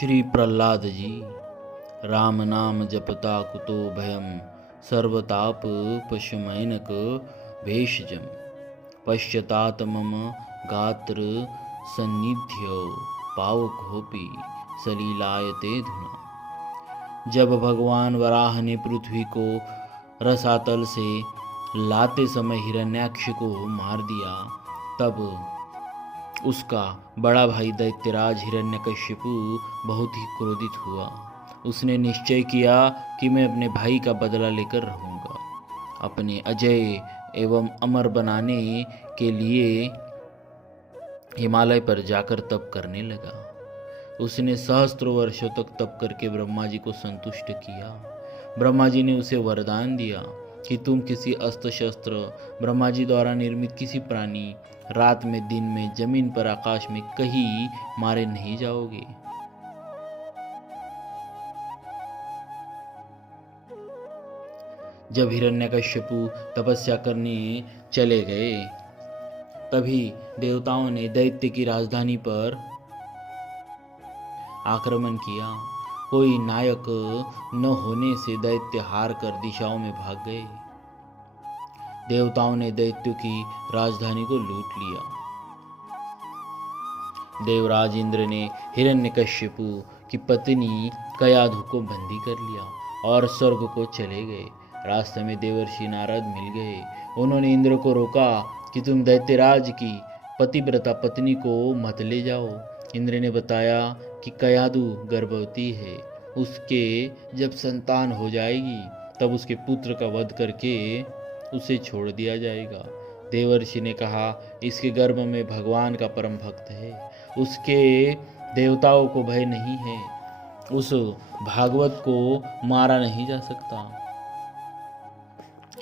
श्री प्रहलाद जी। राम नाम जपता कुतो भयम, सर्वताप पशुमैनक भेषजम। पश्चातात मम गात्र सन्निध्य, पावकोऽपि सलिलायते धुना। जब भगवान वराह ने पृथ्वी को रसातल से लाते समय हिरण्याक्ष को मार दिया, तब उसका बड़ा भाई दैत्यराज हिरण्यकश्यपु बहुत ही क्रोधित हुआ। उसने निश्चय किया कि मैं अपने भाई का बदला लेकर रहूँगा। अपने अजय एवं अमर बनाने के लिए हिमालय पर जाकर तप करने लगा। उसने सहस्त्र वर्षों तक तप करके ब्रह्मा जी को संतुष्ट किया। ब्रह्मा जी ने उसे वरदान दिया कि तुम किसी अस्त्र शस्त्र, ब्रह्मा जी द्वारा निर्मित किसी प्राणी, रात में, दिन में, जमीन पर, आकाश में कहीं मारे नहीं जाओगे। जब हिरण्यकश्यपु तपस्या करने चले गए, तभी देवताओं ने दैत्य की राजधानी पर आक्रमण किया। कोई नायक न होने से दैत्य हार कर दिशाओं में भाग गए। देवताओं ने दैत्यों की राजधानी को लूट लिया। देवराज इंद्र ने हिरण्यकश्यपु की पत्नी कयाधु को बंदी कर लिया और स्वर्ग को चले गए। रास्ते में देवर्षि नारद मिल गए। उन्होंने इंद्र को रोका कि तुम दैत्यराज की पतिव्रता पत्नी को मत ले जाओ। इंद्र ने बताया कि कयाधु गर्भवती है, उसके जब संतान हो जाएगी तब उसके पुत्र का वध करके उसे छोड़ दिया जाएगा। देवर्षि ने कहा, इसके गर्भ में भगवान का परम भक्त है, उसके देवताओं को भय नहीं है, उस भागवत को मारा नहीं जा सकता।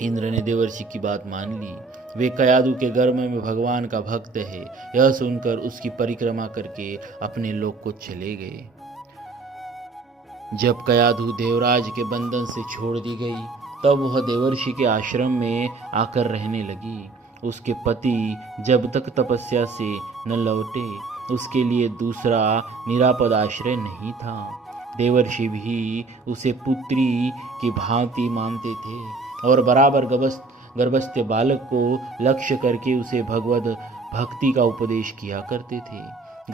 इंद्र ने देवर्षि की बात मान ली। वे कयाधु के गर्भ में भगवान का भक्त है, यह सुनकर उसकी परिक्रमा करके अपने लोक को चले गए। जब कयाधु देवराज के बंधन से छोड़ दी गई, तब वह देवर्षि के आश्रम में आकर रहने लगी। उसके पति जब तक तपस्या से न लौटे, उसके लिए दूसरा निरापद आश्रय नहीं था। देवर्षि भी उसे पुत्री की भांति मानते थे और बराबर गर्भस्थ बालक को लक्ष्य करके उसे भगवद भक्ति का उपदेश किया करते थे।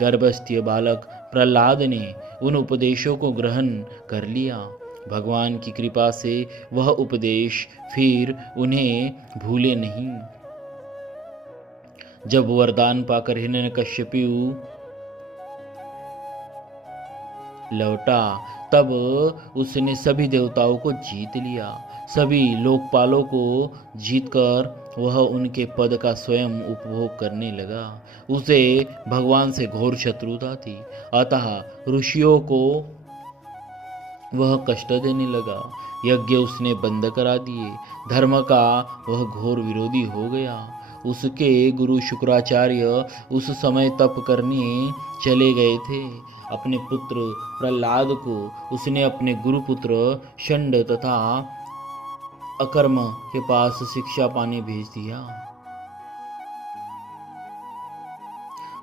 गर्भस्थ बालक प्रहलाद ने उन उपदेशों को ग्रहण कर लिया। भगवान की कृपा से वह उपदेश फिर उन्हें भूले नहीं। जब वरदान पाकर हिरण्यकश्यपु लौटा, तब उसने सभी देवताओं को जीत लिया। सभी लोकपालों को जीतकर वह उनके पद का स्वयं उपभोग करने लगा। उसे भगवान से घोर शत्रुता थी, अतः ऋषियों को वह कष्ट देने लगा। यज्ञ उसने बंद करा दिए। धर्म का वह घोर विरोधी हो गया। उसके गुरु शुक्राचार्य उस समय तप करने चले गए थे। अपने पुत्र प्रहलाद को उसने अपने गुरुपुत्र षंड तथा अकर्म के पास शिक्षा पाने भेज दिया।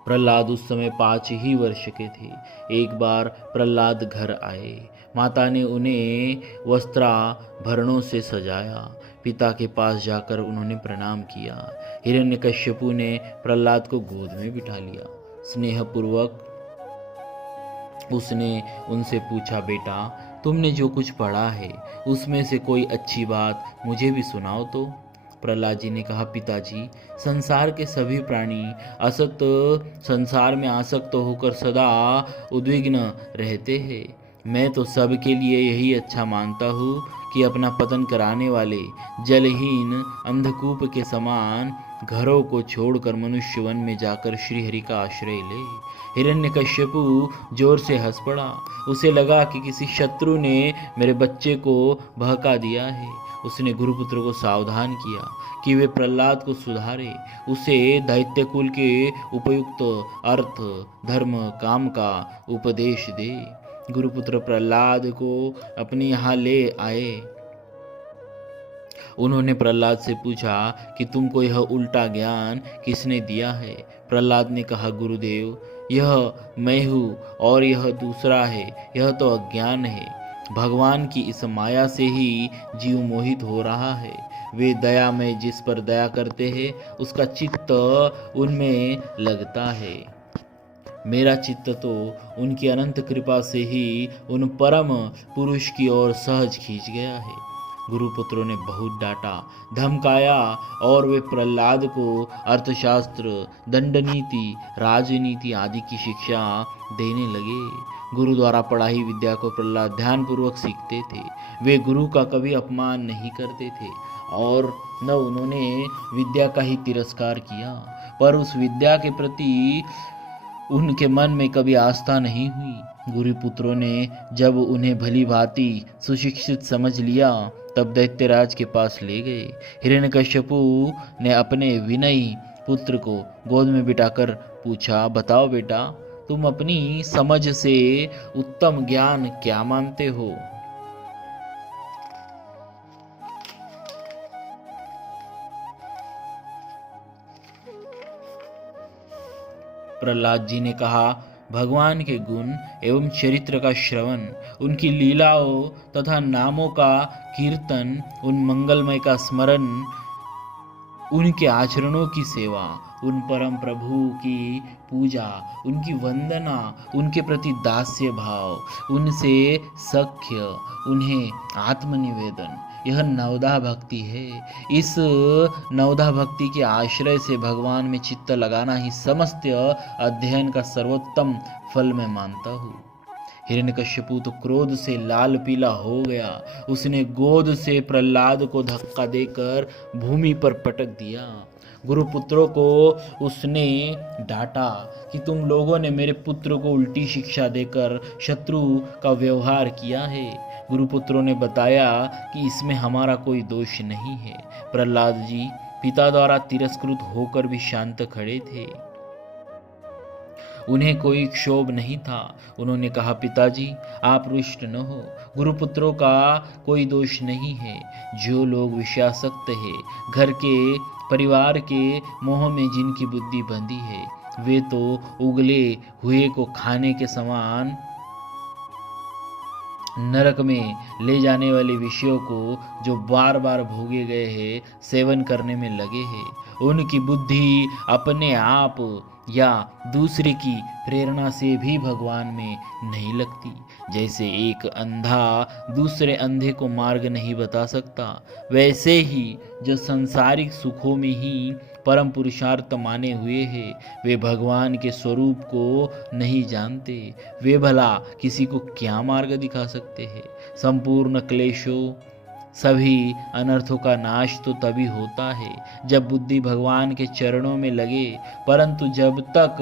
प्रहलाद उस समय 5 ही वर्ष के थे। एक बार प्रहलाद घर आए। माता ने उन्हें वस्त्राभरणों से सजाया। पिता के पास जाकर उन्होंने प्रणाम किया। हिरण्यकश्यपु ने प्रहलाद को गोद में बिठा लिया। स्नेहपूर्वक उसने उनसे पूछा, बेटा, तुमने जो कुछ पढ़ा है उसमें से कोई अच्छी बात मुझे भी सुनाओ तो। प्रहलाद जी ने कहा, पिताजी, संसार के सभी प्राणी असत संसार में आसक्त होकर सदा उद्विग्न रहते हैं। मैं तो सब के लिए यही अच्छा मानता हूँ कि अपना पतन कराने वाले जलहीन अंधकूप के समान घरों को छोड़कर मनुष्य वन में जाकर श्रीहरि का आश्रय ले। हिरण्यकश्यपु जोर से हंस पड़ा। उसे लगा कि किसी शत्रु ने मेरे बच्चे को बहका दिया है। उसने गुरुपुत्र को सावधान किया कि वे प्रहलाद को सुधारे, उसे दैत्य कुल के उपयुक्त अर्थ, धर्म, काम का उपदेश दे। गुरुपुत्र प्रहलाद को अपने यहाँ ले आए। उन्होंने प्रहलाद से पूछा कि तुमको यह उल्टा ज्ञान किसने दिया है। प्रहलाद ने कहा, गुरुदेव, यह मैं हूँ और यह दूसरा है, यह तो अज्ञान है। भगवान की इस माया से ही जीव मोहित हो रहा है। वे दया में जिस पर दया करते हैं उसका चित्त उनमें लगता है। मेरा चित्त तो उनकी अनंत कृपा से ही उन परम पुरुष की ओर सहज खींच गया है। गुरुपुत्रों ने बहुत डांटा, धमकाया और वे प्रहलाद को अर्थशास्त्र, दंडनीति, राजनीति आदि की शिक्षा देने लगे। गुरु द्वारा पढ़ाई विद्या को प्रहलाद ध्यानपूर्वक सीखते थे। वे गुरु का कभी अपमान नहीं करते थे और न उन्होंने विद्या का ही तिरस्कार किया, पर उस विद्या के प्रति उनके मन में कभी आस्था नहीं हुई। गुरुपुत्रों ने जब उन्हें भली भांति सुशिक्षित समझ लिया तब दैत्यराज के पास ले गए। हिरण्यकश्यपु ने अपने विनयी पुत्र को गोद में बिठाकर पूछा, बताओ बेटा, तुम अपनी समझ से उत्तम ज्ञान क्या मानते हो? प्रहलाद जी ने कहा, भगवान के गुण एवं चरित्र का श्रवण, उनकी लीलाओं तथा नामों का कीर्तन, उन मंगलमय का स्मरण, उनके आचरणों की सेवा, उन परम प्रभु की पूजा, उनकी वंदना, उनके प्रति दास्य भाव, उनसे सख्य, उन्हें आत्मनिवेदन, यह नवधा भक्ति है। इस नवधा भक्ति के आश्रय से भगवान में चित्त लगाना ही समस्त अध्ययन का सर्वोत्तम फल मैं मानता हूँ। हिरण्यकश्यपु तो क्रोध से लाल पीला हो गया। उसने गोद से प्रहलाद को धक्का देकर भूमि पर पटक दिया। गुरुपुत्रों को उसने डांटा कि तुम लोगों ने मेरे पुत्र को उल्टी शिक्षा देकर शत्रु का व्यवहार किया है। गुरुपुत्रों ने बताया कि इसमें हमारा कोई दोष नहीं है। प्रहलाद जी पिता द्वारा तिरस्कृत होकर भी शांत खड़े थे, उन्हें कोई क्षोभ नहीं था। उन्होंने कहा, पिताजी आप रुष्ट न हो, गुरुपुत्रों का कोई दोष नहीं है। जो लोग विषयासक्त है, घर के परिवार के मोह में जिनकी बुद्धि बंधी है, वे तो उगले हुए को खाने के समान नरक में ले जाने वाले विषयों को जो बार बार भोगे गए हैं सेवन करने में लगे हैं। उनकी बुद्धि अपने आप या दूसरे की प्रेरणा से भी भगवान में नहीं लगती। जैसे एक अंधा दूसरे अंधे को मार्ग नहीं बता सकता, वैसे ही जो सांसारिक सुखों में ही परम पुरुषार्थ माने हुए हैं, वे भगवान के स्वरूप को नहीं जानते। वे भला किसी को क्या मार्ग दिखा सकते हैं? संपूर्ण क्लेशों, सभी अनर्थों का नाश तो तभी होता है जब बुद्धि भगवान के चरणों में लगे, परंतु जब तक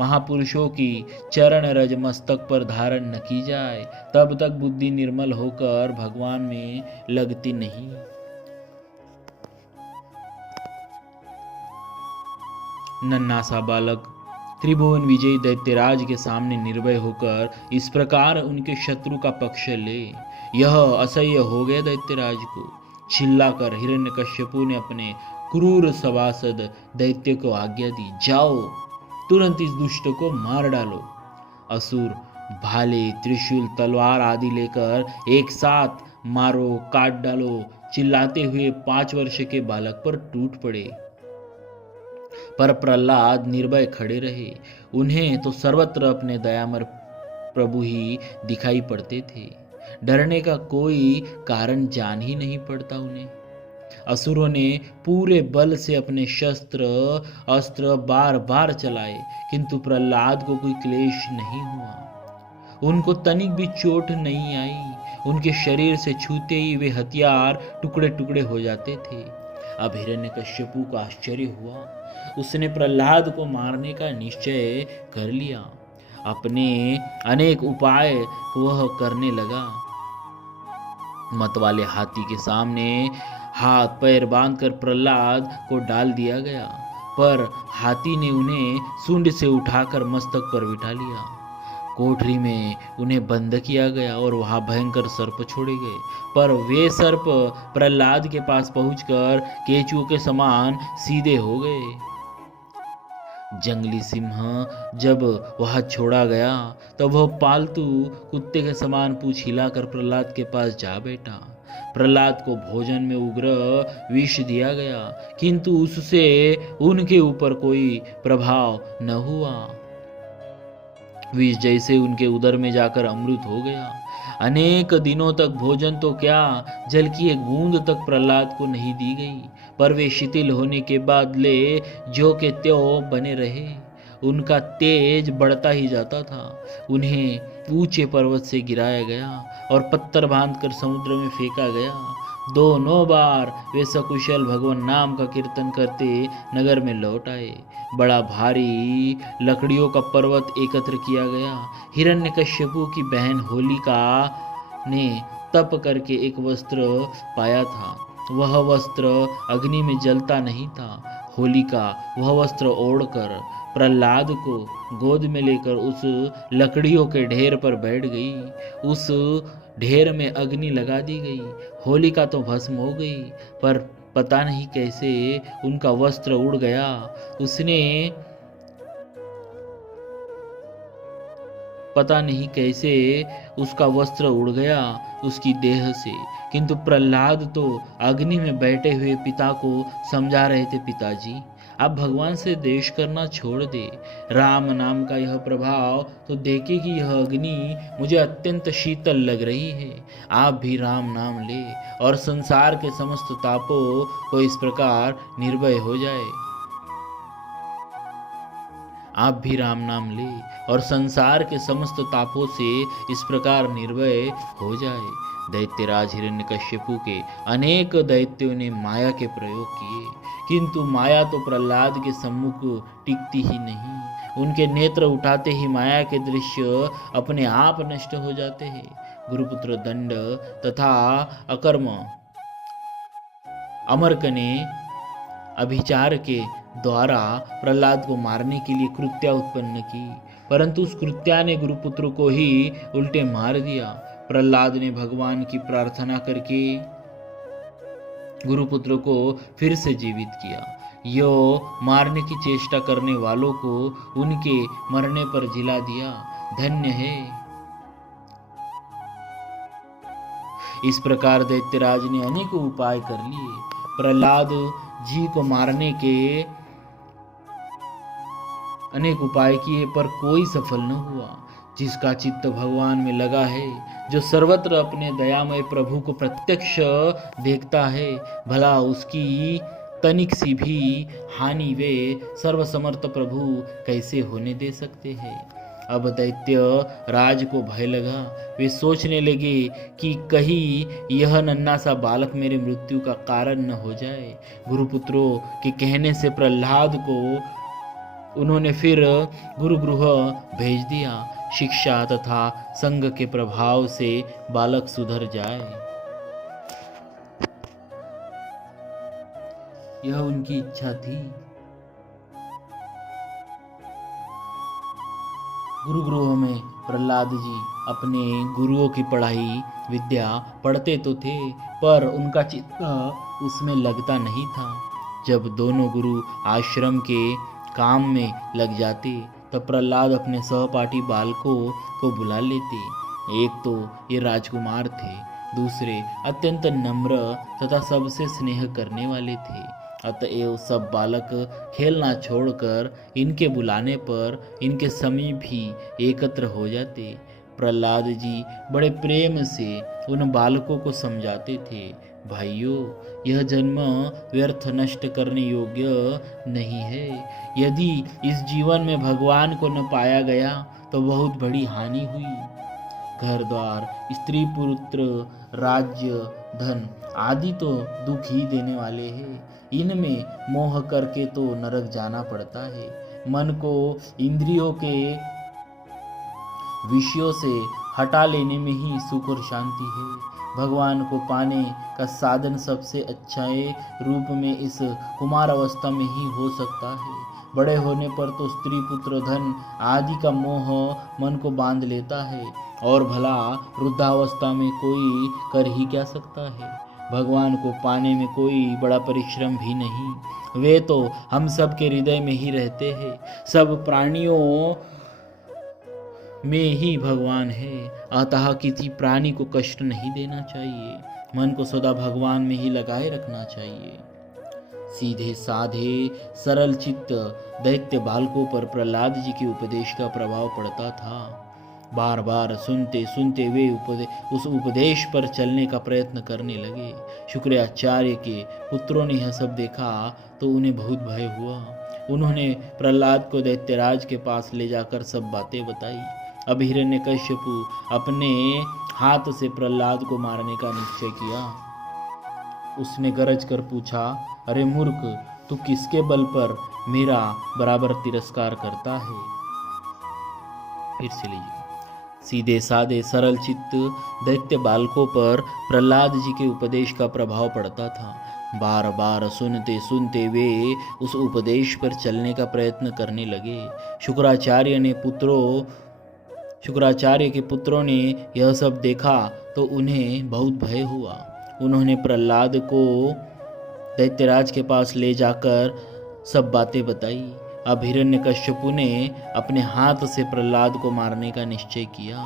महापुरुषों की चरण रज मस्तक पर धारण न की जाए तब तक बुद्धि निर्मल होकर भगवान में लगती नहीं। नन्हा सा बालक त्रिभुवन विजयी दैत्यराज के सामने निर्भय होकर इस प्रकार उनके शत्रु का पक्ष ले, यह असह्य हो गया दैत्यराज को। चिल्लाकर हिरण्यकश्यपु ने अपने क्रूर सभासद दैत्य को आज्ञा दी, जाओ तुरंत इस दुष्ट को मार डालो। असुर भाले, त्रिशूल, तलवार आदि लेकर एक साथ मारो, काट डालो चिल्लाते हुए 5 वर्ष के बालक पर टूट पड़े। पर प्रहलाद निर्भय खड़े रहे। उन्हें तो सर्वत्र अपने दयामय प्रभु ही दिखाई पड़ते थे। डरने का कोई कारण जान ही नहीं पड़ता उन्हें। असुरों ने पूरे बल से अपने शस्त्र अस्त्र बार बार चलाए, किंतु प्रहलाद को कोई क्लेश नहीं हुआ। उनको तनिक भी चोट नहीं आई। उनके शरीर से छूते ही वे हथियार टुकड़े टुकड़े हो जाते थे। अब हिरण्यकश्यपु को आश्चर्य हुआ। उसने प्रहलाद को मारने का निश्चय कर लिया। अपने अनेक उपाय वह करने लगा। मतवाले हाथी के सामने हाथ पैर बांधकर प्रहलाद को डाल दिया गया, पर हाथी ने उन्हें सूंड से उठाकर मस्तक पर बिठा लिया। कोठरी में उन्हें बंद किया गया और वहां भयंकर सर्प छोड़े गए, पर वे सर्प प्रहलाद के पास पहुंचकर केचुओं के समान सीधे हो गए। जंगली सिंह जब वह छोड़ा गया तब वह पालतू कुत्ते के समान पूंछ हिलाकर प्रहलाद के पास जा बैठा। प्रहलाद को भोजन में उग्र विष दिया गया, किंतु उससे उनके ऊपर कोई प्रभाव न हुआ। विष जैसे उनके उदर में जाकर अमृत हो गया। अनेक दिनों तक भोजन तो क्या, जल की एक बूंद तक प्रहलाद को नहीं दी गई, पर वे शिथिल होने के बाद ले जो के त्यों बने रहे। उनका तेज बढ़ता ही जाता था। उन्हें ऊंचे पर्वत से गिराया गया और पत्थर बांधकर समुद्र में फेंका गया। 2 बार वे सकुशल भगवान नाम का कीर्तन करते नगर में लौट आए। बड़ा भारी लकड़ियों का पर्वत एकत्र किया गया। हिरण्यकश्यपु की बहन होलिका ने तप करके एक वस्त्र पाया था। वह वस्त्र अग्नि में जलता नहीं था। होलिका वह वस्त्र ओढ़कर प्रहलाद को गोद में लेकर उस लकड़ियों के ढेर पर बैठ गई। उस ढेर में अग्नि लगा दी गई। होलिका तो भस्म हो गई, पर पता नहीं कैसे उनका वस्त्र उड़ गया। पता नहीं कैसे उसका वस्त्र उड़ गया उसकी देह से। किंतु प्रहलाद तो अग्नि में बैठे हुए पिता को समझा रहे थे, पिताजी आप भगवान से द्वेष करना छोड़ दे। राम नाम का यह प्रभाव तो देखे कि यह अग्नि मुझे अत्यंत शीतल लग रही है। आप भी राम नाम ले और संसार के समस्त तापों को इस प्रकार निर्भय हो जाए। आप भी राम नाम ले और संसार के समस्त तापों से इस प्रकार निर्भय हो जाए। दैत्यराज हिरण्यकश्यपु के अनेक दैत्यों ने माया के प्रयोग किए, किंतु माया तो प्रहलाद के सम्मुख टिकती ही नहीं। उनके नेत्र उठाते ही माया के दृश्य अपने आप नष्ट हो जाते हैं। गुरुपुत्र दंड तथा अकर्म अमरक ने अभिचार के द्वारा प्रहलाद को मारने के लिए कृत्या उत्पन्न की, परंतु उस कृत्या ने गुरुपुत्र को ही उल्टे मार दिया। प्रहलाद ने भगवान की प्रार्थना करके गुरुपुत्र को फिर से जीवित किया। यो मारने की चेष्टा करने वालों को उनके मरने पर जिला दिया। धन्य है। इस प्रकार दैत्यराज ने अनेक उपाय कर लिए। प्रहलाद जी को मारने के अनेक उपाय किए, पर कोई सफल न हुआ। जिसका चित्त भगवान में लगा है, जो सर्वत्र अपने दयामय प्रभु को प्रत्यक्ष देखता है, भला उसकी तनिक सी भी हानि वे सर्वसमर्थ प्रभु कैसे होने दे सकते हैं। अब दैत्य राज को भय लगा। वे सोचने लगे कि कहीं यह नन्हा सा बालक मेरे मृत्यु का कारण न हो जाए। गुरुपुत्रों के कहने से प्रहलाद को उन्होंने फिर गुरुगृह भेज दिया। शिक्षा तथा संग के प्रभाव से बालक सुधर जाए, यह उनकी इच्छा थी। गुरुगृह में प्रहलाद जी अपने गुरुओं की पढ़ाई विद्या पढ़ते तो थे, पर उनका चित्त उसमें लगता नहीं था। जब दोनों गुरु आश्रम के काम में लग जाते तब प्रहलाद अपने सहपाठी बालकों को बुला लेते। एक तो ये राजकुमार थे, दूसरे अत्यंत नम्र तथा सबसे स्नेह करने वाले थे। अतएव सब बालक खेलना छोड़कर इनके बुलाने पर इनके समीप ही एकत्र हो जाते। प्रहलाद जी बड़े प्रेम से उन बालकों को समझाते थे, भाइयों यह जन्म व्यर्थ नष्ट करने योग्य नहीं है। यदि इस जीवन में भगवान को न पाया गया तो बहुत बड़ी हानि हुई। घर द्वार, स्त्री पुत्र, राज्य, धन आदि तो दुख ही देने वाले हैं। इनमें मोह करके तो नरक जाना पड़ता है। मन को इंद्रियों के विषयों से हटा लेने में ही सुख और शांति है। भगवान को पाने का साधन सबसे अच्छे रूप में इस कुमार अवस्था में ही हो सकता है। बड़े होने पर तो स्त्री पुत्र धन आदि का मोह मन को बांध लेता है, और भला वृद्धावस्था में कोई कर ही क्या सकता है। भगवान को पाने में कोई बड़ा परिश्रम भी नहीं। वे तो हम सब के हृदय में ही रहते हैं। सब प्राणियों में ही भगवान है, अतः किसी प्राणी को कष्ट नहीं देना चाहिए। मन को सदा भगवान में ही लगाए रखना चाहिए। सीधे साधे सरल चित्त दैत्य बालकों पर प्रहलाद जी के उपदेश का प्रभाव पड़ता था। बार बार सुनते सुनते वे उस उपदेश पर चलने का प्रयत्न करने लगे। शुक्राचार्य के पुत्रों ने यह सब देखा तो उन्हें बहुत भय हुआ। उन्होंने प्रहलाद को दैत्यराज के पास ले जाकर सब बातें बताई। अब हिरण्यकश्यपु अपने हाथ से प्रहलाद को मारने का निश्चय किया। उसने गरज कर पूछा, अरे मूर्ख, तू किसके बल पर मेरा बराबर तिरस्कार करता है? फिर से लीजिए। सीधे साधे सरल चित्त दैत्य बालकों पर प्रहलाद जी के उपदेश का प्रभाव पड़ता था। बार बार सुनते सुनते वे उस उपदेश पर चलने का प्रयत्न करने लगे। शुक्राचार्य के पुत्रों ने यह सब देखा तो उन्हें बहुत भय हुआ। उन्होंने प्रहलाद को दैत्यराज के पास ले जाकर सब बातें बताई। अब हिरण्यकश्यपु ने अपने हाथ से प्रहलाद को मारने का निश्चय किया।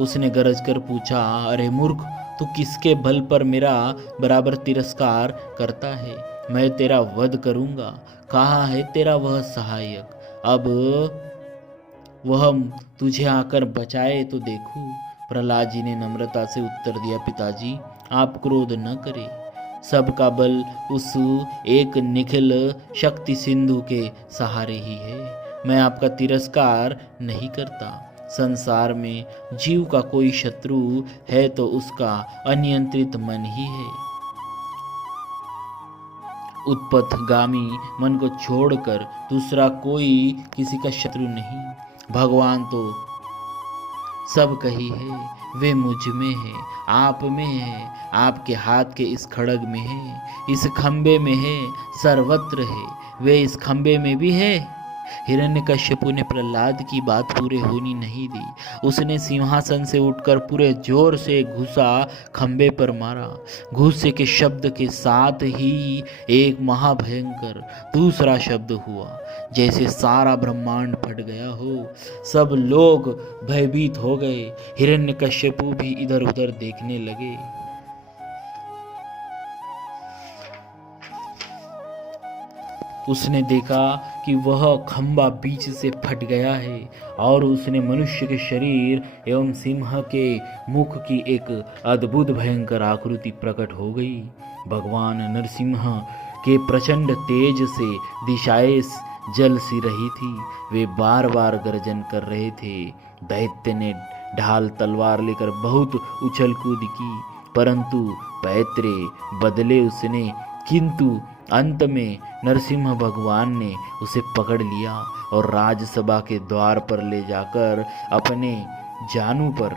उसने गरज कर पूछा, अरे मूर्ख, तू किसके बल पर मेरा बराबर तिरस्कार करता है? मैं तेरा वध करूंगा। कहाँ है तेरा वह सहायक? अब वह तुझे आकर बचाए तो देखूं। प्रहलाद जी ने नम्रता से उत्तर दिया, पिताजी, आप क्रोध न करें। सबका बल उस एक निखिल शक्ति सिंधु के सहारे ही है। मैं आपका तिरस्कार नहीं करता। संसार में जीव का कोई शत्रु है तो उसका अनियंत्रित मन ही है। उत्पथगामी मन को छोड़कर दूसरा कोई किसी का शत्रु नहीं। भगवान तो सब कही है। वे मुझ में है, आप में है, आपके हाथ के इस खड़ग में है, इस खंबे में है, सर्वत्र है। वे इस खंबे में भी है। हिरण्यकश्यपु ने प्रहलाद की बात पूरे होनी नहीं दी। उसने सिंहासन से उठकर पूरे जोर से घुसा खंबे पर मारा। घुस्से के शब्द के साथ ही एक महाभयंकर दूसरा शब्द हुआ, जैसे सारा ब्रह्मांड फट गया हो। सब लोग भयभीत हो गए। हिरण्यकश्यपु भी इधर उधर देखने लगे। उसने देखा कि वह खंबा बीच से फट गया है और उसने मनुष्य के शरीर एवं सिंह के मुख की एक अद्भुत भयंकर आकृति प्रकट हो गई। भगवान नरसिंह के प्रचंड तेज से दिशाएं जल सी रही थी। वे बार बार गर्जन कर रहे थे। दैत्य ने ढाल तलवार लेकर बहुत उछल कूद की, परंतु पैतरे बदले उसने, किंतु अंत में नरसिंह भगवान ने उसे पकड़ लिया और राजसभा के द्वार पर ले जाकर अपने जानू पर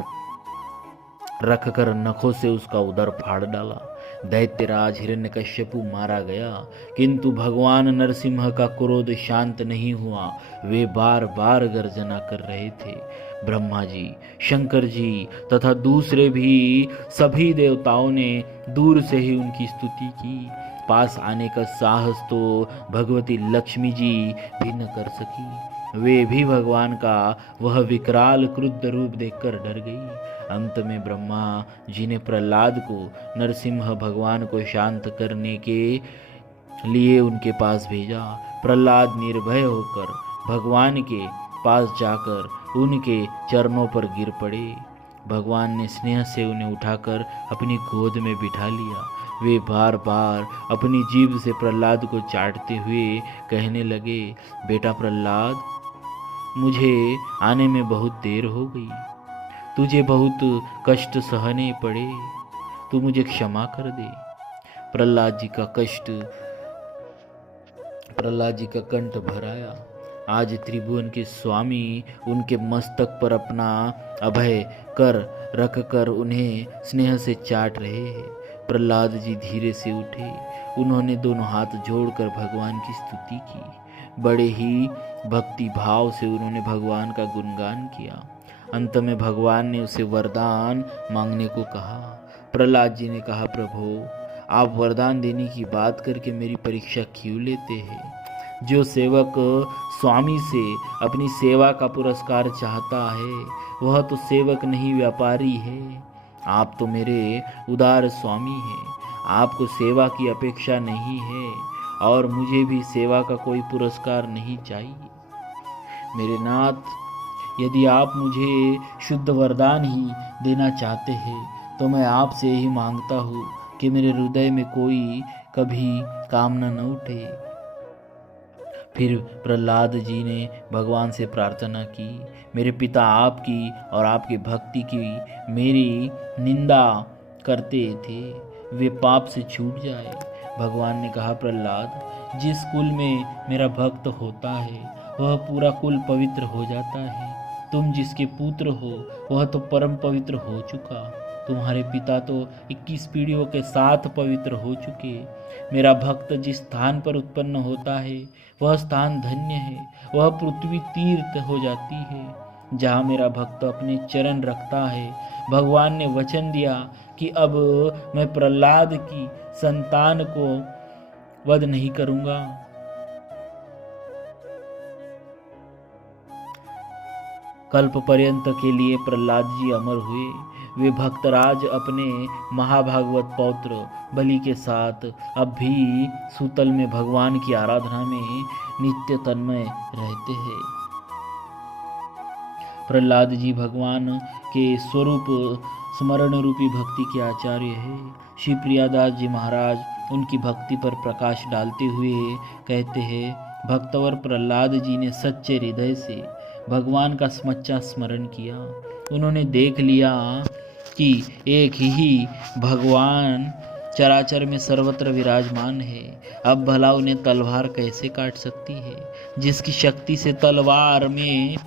रखकर नखों से उसका उदर फाड़ डाला। दैत्यराज हिरण्यकश्यपु मारा गया, किंतु भगवान नरसिंह का क्रोध शांत नहीं हुआ। वे बार बार गर्जना कर रहे थे। ब्रह्मा जी, शंकर जी तथा दूसरे भी सभी देवताओं ने दूर से ही उनकी स्तुति की। पास आने का साहस तो भगवती लक्ष्मी जी भी न कर सकी। वे भी भगवान का वह विकराल क्रुद्ध रूप देखकर डर गई। अंत में ब्रह्मा जी ने प्रहलाद को नरसिंह भगवान को शांत करने के लिए उनके पास भेजा। प्रहलाद निर्भय होकर भगवान के पास जाकर उनके चरणों पर गिर पड़े। भगवान ने स्नेह से उन्हें उठाकर अपनी गोद में बिठा लिया। वे बार बार अपनी जीभ से प्रहलाद को चाटते हुए कहने लगे, बेटा प्रहलाद, मुझे आने में बहुत देर हो गई। तुझे बहुत कष्ट सहने पड़े। तू मुझे क्षमा कर दे। प्रहलाद जी का कंठ भर आया। आज त्रिभुवन के स्वामी उनके मस्तक पर अपना अभय कर रख कर उन्हें स्नेह से चाट रहे हैं। प्रहलाद जी धीरे से उठे। उन्होंने दोनों हाथ जोड़कर भगवान की स्तुति की। बड़े ही भक्ति भाव से उन्होंने भगवान का गुणगान किया। अंत में भगवान ने उसे वरदान मांगने को कहा। प्रहलाद जी ने कहा, प्रभु, आप वरदान देने की बात करके मेरी परीक्षा क्यों लेते हैं? जो सेवक स्वामी से अपनी सेवा का पुरस्कार चाहता है वह तो सेवक नहीं व्यापारी है। आप तो मेरे उदार स्वामी हैं, आपको सेवा की अपेक्षा नहीं है और मुझे भी सेवा का कोई पुरस्कार नहीं चाहिए। मेरे नाथ, यदि आप मुझे शुद्ध वरदान ही देना चाहते हैं तो मैं आपसे ही मांगता हूँ कि मेरे हृदय में कोई कभी कामना न उठे। फिर प्रहलाद जी ने भगवान से प्रार्थना की, मेरे पिता आपकी और आपकी भक्ति की मेरी निंदा करते थे, वे पाप से छूट जाए। भगवान ने कहा, प्रहलाद, जिस कुल में मेरा भक्त होता है वह पूरा कुल पवित्र हो जाता है। तुम जिसके पुत्र हो वह तो परम पवित्र हो चुका। तुम्हारे पिता तो 21 पीढ़ियों के साथ पवित्र हो चुके। मेरा भक्त जिस स्थान पर उत्पन्न होता है वह स्थान धन्य है, वह पृथ्वी तीर्थ हो जाती है जहाँ मेरा भक्त अपने चरण रखता है। भगवान ने वचन दिया कि अब मैं प्रहलाद की संतान को वध नहीं करूंगा। कल्प पर्यंत के लिए प्रहलाद जी अमर हुए। वे भक्तराज अपने महाभागवत पौत्र बलि के साथ अब भी सूतल में भगवान की आराधना में नित्य तन्मय रहते हैं। प्रहलाद जी भगवान के स्वरूप स्मरण रूपी भक्ति के आचार्य हैं। श्री प्रियादास जी महाराज उनकी भक्ति पर प्रकाश डालते हुए कहते हैं, भक्तवर प्रहलाद जी ने सच्चे हृदय से भगवान का सच्चा स्मरण किया। उन्होंने देख लिया कि एक ही भगवान चराचर में सर्वत्र विराजमान है। अब भला उन्हें तलवार कैसे काट सकती है? जिसकी शक्ति से तलवार में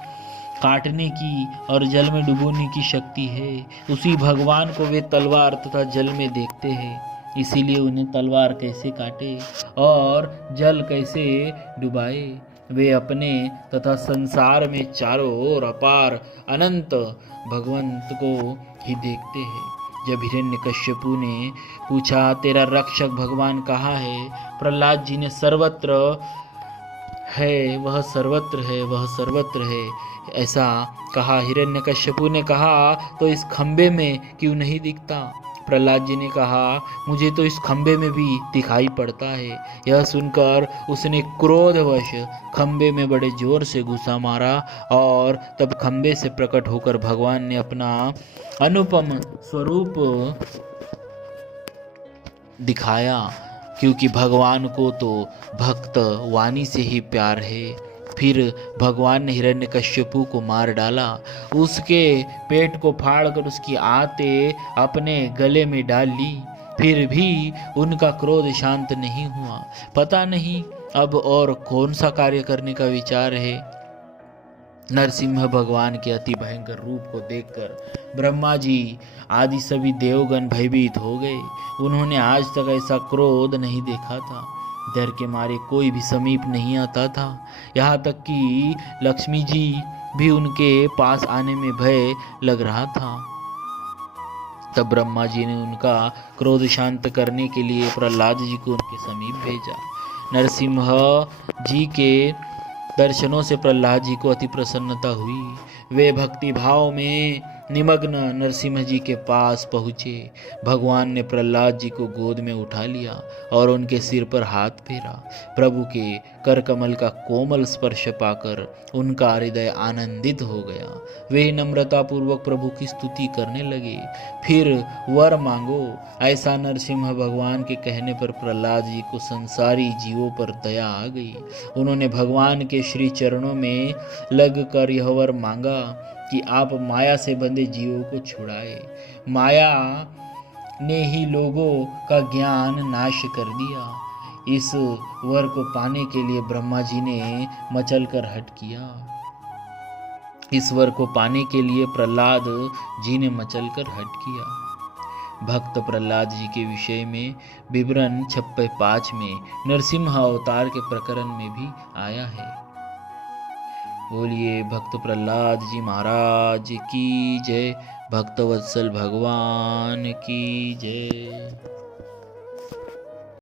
काटने की और जल में डुबोने की शक्ति है, उसी भगवान को वे तलवार तथा जल में देखते हैं। इसीलिए उन्हें तलवार कैसे काटे और जल कैसे डुबाए? वे अपने तथा संसार में चारों ओर अपार अनंत भगवंत को ही देखते हैं। जब हिरण्यकश्यपु ने पूछा, तेरा रक्षक भगवान कहाँ है? प्रहलाद जी ने सर्वत्र है, वह सर्वत्र है, वह सर्वत्र है ऐसा कहा। हिरण्यकश्यपु ने कहा, तो इस खंबे में क्यों नहीं दिखता? प्रहलाद जी ने कहा, मुझे तो इस खंबे में भी दिखाई पड़ता है। यह सुनकर उसने क्रोधवश खंबे में बड़े जोर से घुसा मारा और तब खंबे से प्रकट होकर भगवान ने अपना अनुपम स्वरूप दिखाया, क्योंकि भगवान को तो भक्त वाणी से ही प्यार है। फिर भगवान ने हिरण्यकश्यपु को मार डाला, उसके पेट को फाड़कर उसकी आंतें अपने गले में डाल ली। फिर भी उनका क्रोध शांत नहीं हुआ। पता नहीं अब और कौन सा कार्य करने का विचार है। नरसिंह भगवान के अति भयंकर रूप को देखकर ब्रह्मा जी आदि सभी देवगण भयभीत हो गए। उन्होंने आज तक ऐसा क्रोध नहीं देखा था। डर के मारे कोई भी समीप नहीं आता था। यहाँ तक कि लक्ष्मी जी भी उनके पास आने में भय लग रहा था। तब ब्रह्मा जी ने उनका क्रोध शांत करने के लिए प्रहलाद जी को उनके समीप भेजा। नरसिंह जी के दर्शनों से प्रहलाद जी को अति प्रसन्नता हुई। वे भक्ति भाव में निमग्न नरसिंह जी के पास पहुँचे। भगवान ने प्रहलाद जी को गोद में उठा लिया और उनके सिर पर हाथ फेरा। प्रभु के कर कमल का कोमल स्पर्श पाकर उनका हृदय आनंदित हो गया। वे नम्रता पूर्वक प्रभु की स्तुति करने लगे। फिर वर मांगो। ऐसा नरसिंह भगवान के कहने पर प्रहलाद जी को संसारी जीवों पर दया आ गई। उन्होंने भगवान के श्री चरणों में लगकर यह वर मांगा कि आप माया से बंधे जीवों को छुड़ाए। माया ने ही लोगों का ज्ञान नाश कर दिया। इस वर को पाने के लिए ब्रह्मा जी ने मचल कर हट किया। इस वर को पाने के लिए प्रहलाद जी ने मचल कर हट किया। भक्त प्रहलाद जी के विषय में विवरण 56 में नरसिंह अवतार के प्रकरण में भी आया है। बोलिए भक्त प्रहलाद जी महाराज की जय, भक्तवत्सल भगवान की जय।